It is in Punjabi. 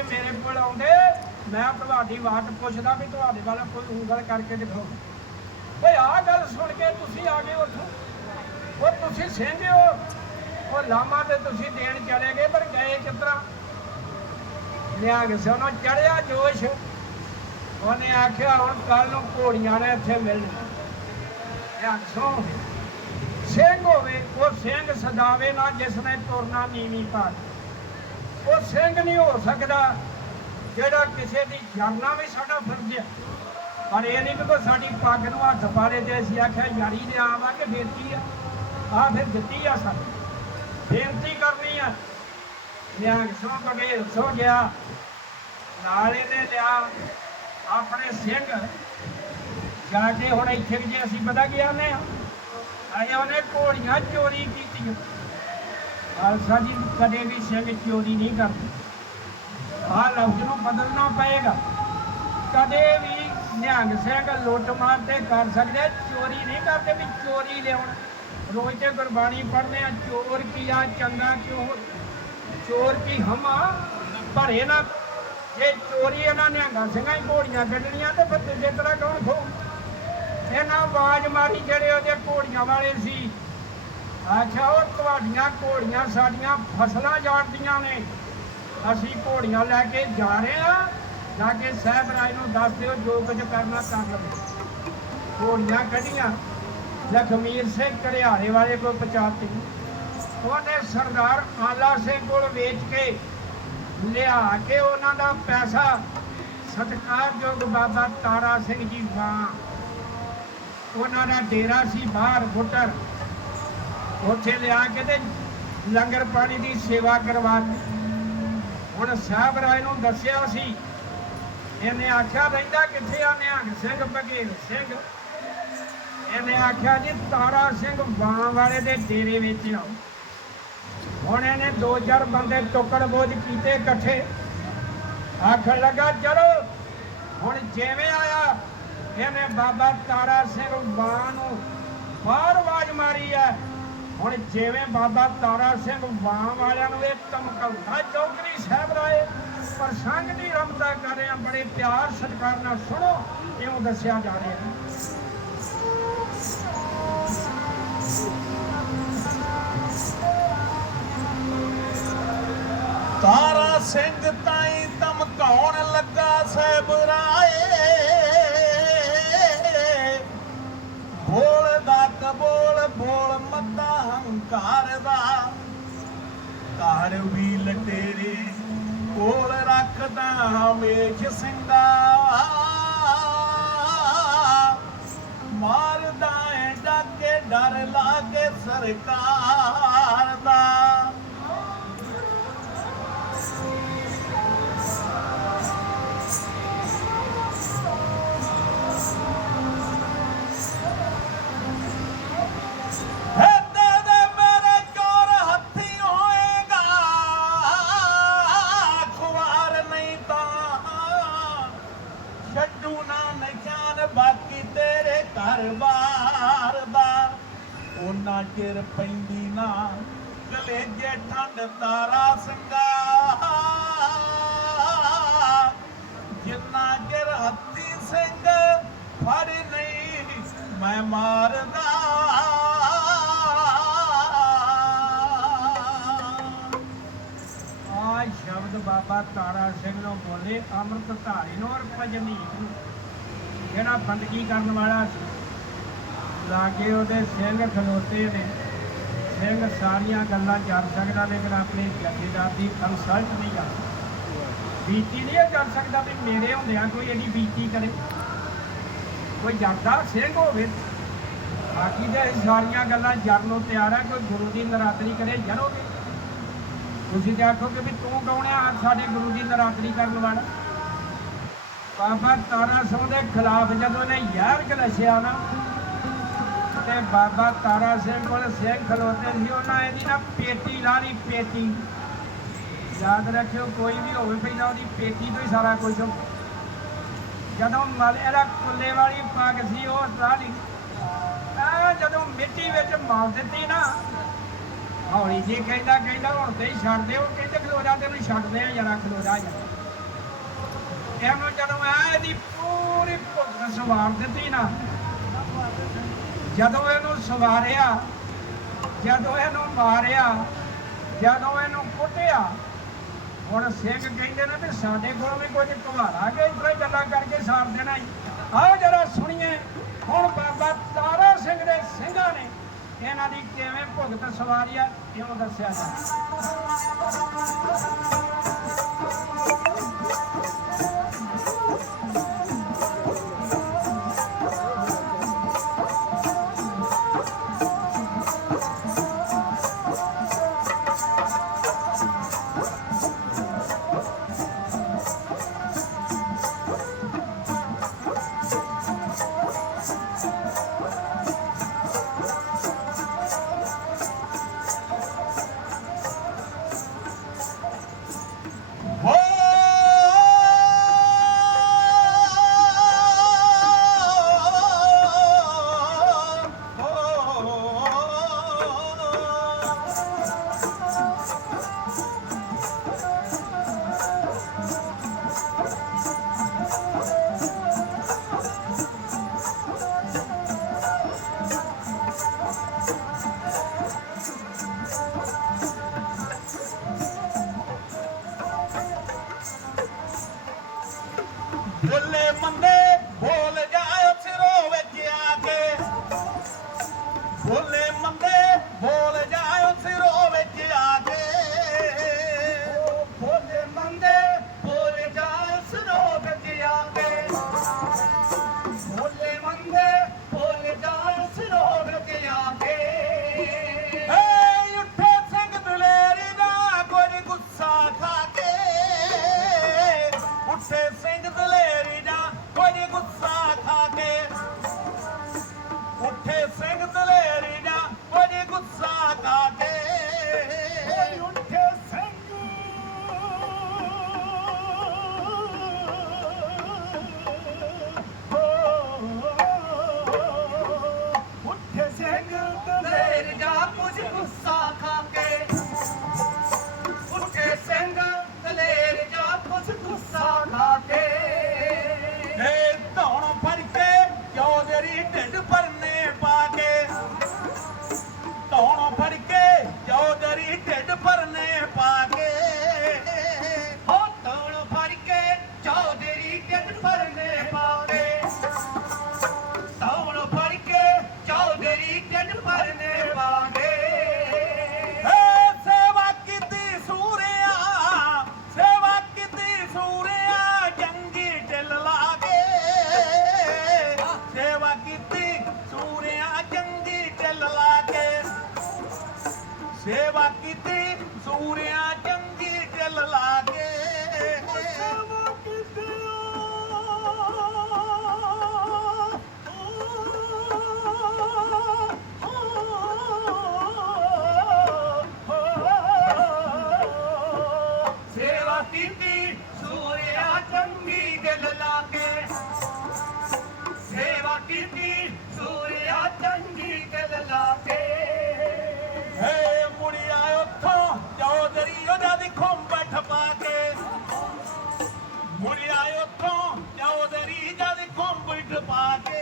ਕੇ ਮੇਰੇ ਕੋਲ ਆਉਂਦੇ, ਮੈਂ ਤੁਹਾਡੀ ਬਾਤ ਪੁੱਛਦਾ ਵੀ ਤੁਹਾਡੇ ਵੱਲ ਕੋਈ ਉਂਗਲ ਕਰਕੇ ਦਿਖਾਓ। ਓਏ, ਆਹ ਗੱਲ ਸੁਣ ਕੇ ਤੁਸੀਂ ਆ ਗਏ ਉੱਥੋਂ। ਉਹ ਤੁਸੀਂ ਸਿੰਘ ਹੋ। ਉਹ ਲਾਮਾ ਤੇ ਤੁਸੀਂ ਦੇਣ ਚਲੇ ਗਏ, ਪਰ ਗਏ ਕਿਤਰਾ ਨਿਆਂਗ ਸੋਨੋ ਚੜਿਆ ਜੋਸ਼। ਉਹਨੇ ਆਖਿਆ, ਹੁਣ ਕੱਲ ਨੂੰ ਘੋੜੀਆਂ ਨੇ ਇੱਥੇ ਮਿਲਣੀਆਂ ਨਿਆਂਗ ਸੋ ਸਿੰਘ ਹੋਵੇ, ਉਹ ਸਿੰਘ ਸਦਾਵੇ ਨਾ ਜਿਸ ਨੇ ਤੁਰਨਾ ਨੀਵੀਂ ਪਾ ਉਹ ਸਿੰਘ ਨਹੀਂ ਹੋ ਸਕਦਾ ਜਿਹੜਾ ਕਿਸੇ ਦੀ ਜਾਨਣਾ ਵੀ ਸਾਡਾ ਫਰਜ਼ ਹੈ। ਪਰ ਇਹ ਨਹੀਂ ਕਿ ਕੋਈ ਸਾਡੀ ਪੱਗ ਨੂੰ ਹੱਥ ਪਾੜੇ ਤੇ ਅਸੀਂ ਆਖਿਆ, ਯਾਰੀ ਦੇ ਆਵਾ ਕਿ ਬੇਨਤੀ ਆ? ਆ ਫਿਰ ਦਿੱਤੀ ਆ ਸਾਨੂੰ। ਬੇਨਤੀ ਕਰਨੀ ਆ। ਨਿਆਂਗ ਸੋ ਬਗੇਰ ਸੋ ਗਿਆ। ਨਾਲ ਇਹਨੇ ਲਿਆ ਆਪਣੇ ਸਿੰਘ। ਜਾ ਕੇ ਹੁਣ ਇੱਥੇ ਜੇ ਅਸੀਂ ਪਤਾ ਕੀ ਆਨੇ ਆ ਆਏ ਉਹਨੇ ਘੋੜੀਆਂ ਚੋਰੀ ਕੀਤੀਆਂ। ਖਾਲਸਾ ਜੀ ਕਦੇ ਵੀ ਸਿੰਘ ਚੋਰੀ ਨਹੀਂ ਕਰਦੇ। ਆਹ ਲਫ਼ਜ਼ ਨੂੰ ਬਦਲਣਾ ਪਏਗਾ। ਕਦੇ ਵੀ ਨਿਹੰਗ ਸਿੰਘ ਲੁੱਟ ਮਾਰ ਤੇ ਕਰ ਸਕਦੇ ਚੋਰੀ ਨਹੀਂ ਕਰਦੇ ਵੀ ਚੋਰੀ ਲਿਆਉਣ। ਰੋਜ਼ ਤੇ ਗੁਰਬਾਣੀ ਪੜ੍ਹਦੇ ਆ, ਚੋਰ ਕੀ ਆ, ਚੰਗਾ ਕਿਉਂ? ਚੋਰ ਕੀ ਹਮਾ ਭਰੇ ਨਾ। ਜੇ ਚੋਰੀ ਇਹਨਾਂ ਨਿਹੰਗਾਂ ਸਿੰਘਾਂ ਹੀ ਘੋੜੀਆਂ ਕੱਢਣੀਆਂ ਤੇ ਫਿਰ ਦੂਜੇ ਤਰ੍ਹਾਂ ਕੌਣ ਖੋ ਇਹਨਾਂ ਆਵਾਜ਼ ਮਾਰੀ ਜਿਹੜੇ ਉਹਦੇ ਘੋੜੀਆਂ ਵਾਲੇ ਸੀ। ਅੱਛਾ ਉਹ ਤੁਹਾਡੀਆਂ ਘੋੜੀਆਂ ਸਾਡੀਆਂ ਫਸਲਾਂ ਜਾਣਦੀਆਂ ਨੇ। ਅਸੀਂ ਘੋੜੀਆਂ ਲੈ ਕੇ ਜਾ ਰਹੇ ਹਾਂ। ਜਾ ਕੇ ਸਾਹਿਬ ਰਾਜ ਨੂੰ ਦੱਸ ਦਿਓ ਜੋ ਕੁਝ ਕਰਨਾ ਕਰ ਲਵੇ। ਘੋੜੀਆਂ ਕੱਢੀਆਂ। ਲਖਮੀਰ ਸਿੰਘ ਘਰਿਆਰੇ ਵਾਲੇ ਕੋਲ ਪਹੁੰਚਾਤੀ। ਉਹਨੇ ਸਰਦਾਰ ਆਲਾ ਸਿੰਘ ਕੋਲ ਵੇਚ ਕੇ ਲਿਆ ਕੇ ਉਹਨਾਂ ਦਾ ਪੈਸਾ। ਸਤਿਕਾਰਯੋਗ ਬਾਬਾ ਤਾਰਾ ਸਿੰਘ ਜੀ ਵਾਂ ਉਹਨਾਂ ਦਾ ਡੇਰਾ ਸੀ ਬਾਹਰ ਬੁੱਟਰ ਉੱਥੇ ਲਿਆ ਕੇ ਤੇ ਲੰਗਰ ਪਾਣੀ ਦੀ ਸੇਵਾ ਕਰਵਾਤੀ ਹੁਣ ਸਾਹਿਬ ਰਾਏ ਨੂੰ ਦੱਸਿਆ ਸੀ, ਇਹਨੇ ਆਖਿਆ ਰਹਿੰਦਾ ਕਿੱਥੇ ਆ ਨਿਹੰਗ ਸਿੰਘ ਬਘੇਲ ਸਿੰਘ? ਇਹਨੇ ਆਖਿਆ ਜੀ, ਤਾਰਾ ਸਿੰਘ ਬਾਂ ਵਾਲੇ ਦੇ ਡੇਰੇ ਵਿੱਚ ਆਓ। ਹੁਣ ਇਹਨੇ ਦੋ ਚਾਰ ਬੰਦੇ ਟੋਕੜ ਬੋਝ ਕੀਤੇ ਇਕੱਠੇ। ਆਖਣ ਲੱਗਾ, ਚਲੋ, ਹੁਣ ਜਿਵੇਂ ਆਇਆ, ਇਹਨੇ ਬਾਬਾ ਤਾਰਾ ਸਿੰਘ ਬਾਂ ਨੂੰ ਬਾਹਰ ਆਵਾਜ਼ ਮਾਰੀ ਹੈ। ਹੁਣ ਜਿਵੇਂ ਬਾਬਾ ਤਾਰਾ ਸਿੰਘ ਬਾਂ ਵਾਲਿਆਂ ਨੂੰ ਇਹ ਧਮਕਾਉਂਦਾ, ਚੌਧਰੀ ਸਾਹਿਬ ਰਾਏ ਪ੍ਰਸੰਗ ਦੀ ਰਮਤਾ ਕਰ ਰਹੇ, ਬੜੇ ਪਿਆਰ ਸਤਿਕਾਰ ਨਾਲ ਸੁਣੋ, ਇਉਂ ਦੱਸਿਆ ਜਾ ਰਿਹਾ। ਹੈ ਤਾਰਾ ਸਿੰਘ ਤਾਈ ਧਮਕਾਉਣ ਲੱਗਾ ਕੋਲ ਰੱਖਦਾ ਹਮੇਸ਼ ਸਿੰਘਾ। ਮਾਰਦਾ ਏ ਡਾਕੇ ਡਰ ਲਾਗੇ ਸਰਕਾਰ। ਉਹਨਾਂ ਚਿਰ ਪੈਂਦੀ ਨਾ ਕਲੇਜੇ ਠੰਡ ਤਾਰਾ ਸਿੰਘਾ ਜਿੰਨਾ ਚਿਰ ਹੱਥੀ ਸਿੰਘ ਫੜ ਨਹੀਂ ਮੈਂ ਮਾਰਦਾ। ਆ ਸ਼ਬਦ ਬਾਬਾ ਤਾਰਾ ਸਿੰਘ ਨੂੰ ਬੋਲੇ ਅੰਮ੍ਰਿਤ ਧਾਰੀ ਨੂੰ ਔਰ ਭਜਨੀਕ ਨੂੰ। ਜਿਹੜਾ ਬੰਦਗੀ ਕਰਨ ਵਾਲਾ ਸੀ। ਲਾਗੇ ਉਹਦੇ ਸਿੰਘ ਖਲੋਤੇ ਨੇ। ਸਿੰਘ ਸਾਰੀਆਂ ਗੱਲਾਂ ਕਰ ਸਕਦਾ ਲੇਕਿਨ ਆਪਣੇ ਜਥੇਦਾਰ ਦੀ ਕੰਸਲਟ ਨਹੀਂ ਕਰ ਬੀਤੀ ਨਹੀਂ ਕਰ ਸਕਦਾ ਵੀ ਮੇਰੇ ਹੁੰਦਿਆਂ ਕੋਈ ਇਹਦੀ ਬੀਤੀ ਕਰੇ। ਕੋਈ ਜਰਦਾ ਸਿੰਘ ਹੋਵੇ। ਬਾਕੀ ਦੇ ਸਾਰੀਆਂ ਗੱਲਾਂ ਜਰ ਨੂੰ ਤਿਆਰ ਹੈ ਕੋਈ ਗੁਰੂ ਦੀ ਨਰਾਤਰੀ ਕਰੇ ਜਰੋਗੇ। ਤੁਸੀਂ ਤੇ ਆਖੋਗੇ ਵੀ ਤੂੰ ਕੌਣ ਆ? ਸਾਡੇ ਗੁਰੂ ਦੀ ਨਰਾਤਰੀ ਕਰਨ ਵਾਲਾ। ਬਾਬਾ ਤਾਰਾ ਸਿੰਘ ਦੇ ਖਿਲਾਫ ਜਦੋਂ ਨੇ ਯਾਰ ਕਲਸ਼ਿਆ ਨਾ ਬਾਬਾ ਤਾਰਾ ਸਿੰਘ પણ સેંખલ હોતે થયો એની ના પેટી લારી પેટી યાદ રાખ્યો કોઈ બી હોવે ભાઈ ના ઓની પેટી તો સારા કોઈ છો ਜਦੋਂ ਮਲੇਰਾ ਕੁੱਲੇ ਵਾਲੀ ਪੱਗ ਸੀ, ਉਹ ਸਾਰੀ ਤਾਂ ਜਦੋਂ ਮਿੱਟੀ ਵਿੱਚ ਮਾਰ ਦਿੱਤੀ ਨਾ, ਹੌਲੀ ਜੀ ਕਹਿੰਦਾ ਕਹਿੰਦਾ, ਹੁਣ ਤੇ ਛੱਡ ਦਿਓ, ਕਹਿੰਦੇ ਖਲੋ ਜਾ ਤੈਨੂੰ ਛੱਡਦੇ ਆ ਯਾਰਾ ਖਲੋ ਜਾ ਯਾਰ ਇਹਨੂੰ ਜਦੋਂ ਆ ਇਹਦੀ ਪੂਰੀ ਭੁੱਖ ਸਵਾਰ ਦਿੱਤੀ ਨਾ ਜਦੋਂ ਇਹਨੂੰ ਸਵਾਰਿਆ, ਜਦੋਂ ਇਹਨੂੰ ਮਾਰਿਆ, ਜਦੋਂ ਇਹਨੂੰ ਕੁੱਟਿਆ, ਹੁਣ ਸਿੰਘ ਕਹਿੰਦੇ ਨੇ ਵੀ ਸਾਡੇ ਕੋਲ ਵੀ ਕੁਝ ਕੁਹਾਰਾ ਕੇ ਇਤਰਾ ਗੱਲਾਂ ਕਰਕੇ ਸਾਰ ਦੇਣਾ ਹੀ ਆਹ ਜਰਾ ਸੁਣੀਏ, ਹੁਣ ਬਾਬਾ ਤਾਰਾ ਸਿੰਘ ਦੇ ਸਿੰਘਾਂ ਨੇ ਇਹਨਾਂ ਦੀ ਕਿਵੇਂ ਭੁਗਤ ਸਵਾਰੀਆ ਕਿਉਂ ਦੱਸਿਆ Ele mande ਕਿਤੇ ਸੂਰਿਆ ਚੰਗੀ ਜਲ ਲਾਗੇ Oh ಮುಳಿಯಾಯಪ್ಪ ಯಾವುದೇ ರೀತಿ ಅದಕ್ಕೆ ಹೋಗ್ಬಿಟ್ರು ಪಾತೆ